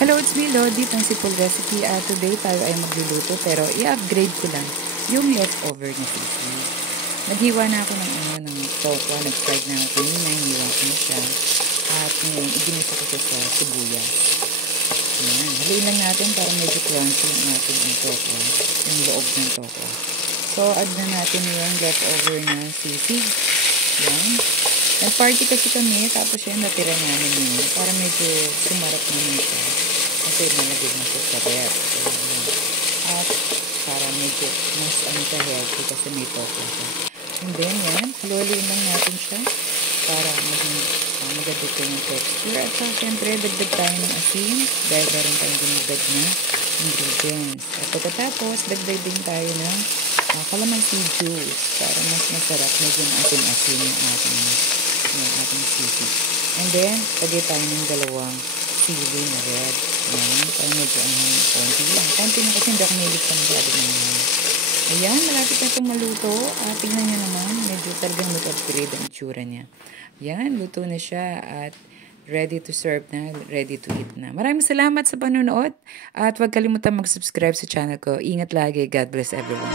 Hello, it's me Lodi ng Simple Recipe. Today tayo ay magluluto pero i-upgrade ko lang yung leftover na sisig. Naghiwa na ako ng tokwa. Nag-fried na ako kanina. Hiniwa ko na siya. At ngayon, iginisa ko siya sa sibuyas. Ayan. Haluin lang natin para medyo crunchy yung ating tokwa. Yung loob ng tokwa. So, add na natin yung leftover na sisig. Ayan. Nag-party kasi kami. Tapos yan, natira namin yun. Para medyo sumarap naman siya. Kasi nalagay na siya sa ref. At para medyo mas siya healthy kasi may tokwa siya. And then yan, haluin lang natin siya para maganda yung texture. At syempre, dagdag tayo ng asin dahil meron tayong dinagdag na ingredients. At pagkatapos, dagdag din tayo ng calamansi juice para mas masarap. Medyo asin-asin yung ating sisig. And then, lagay tayo ng dalawang sili na red. Ayan, para medyo konti lang. Konti na kasi hindi ako mahilig sa masyado naman. Ayan, malapit na itong maluto. Tingnan nyo naman, medyo talagang mag-upgrade ang itsura niya. Ayan, luto na siya at ready to serve na, ready to eat na. Maraming salamat sa panonood at huwag kalimutan mag-subscribe sa channel ko. Ingat lagi. God bless everyone.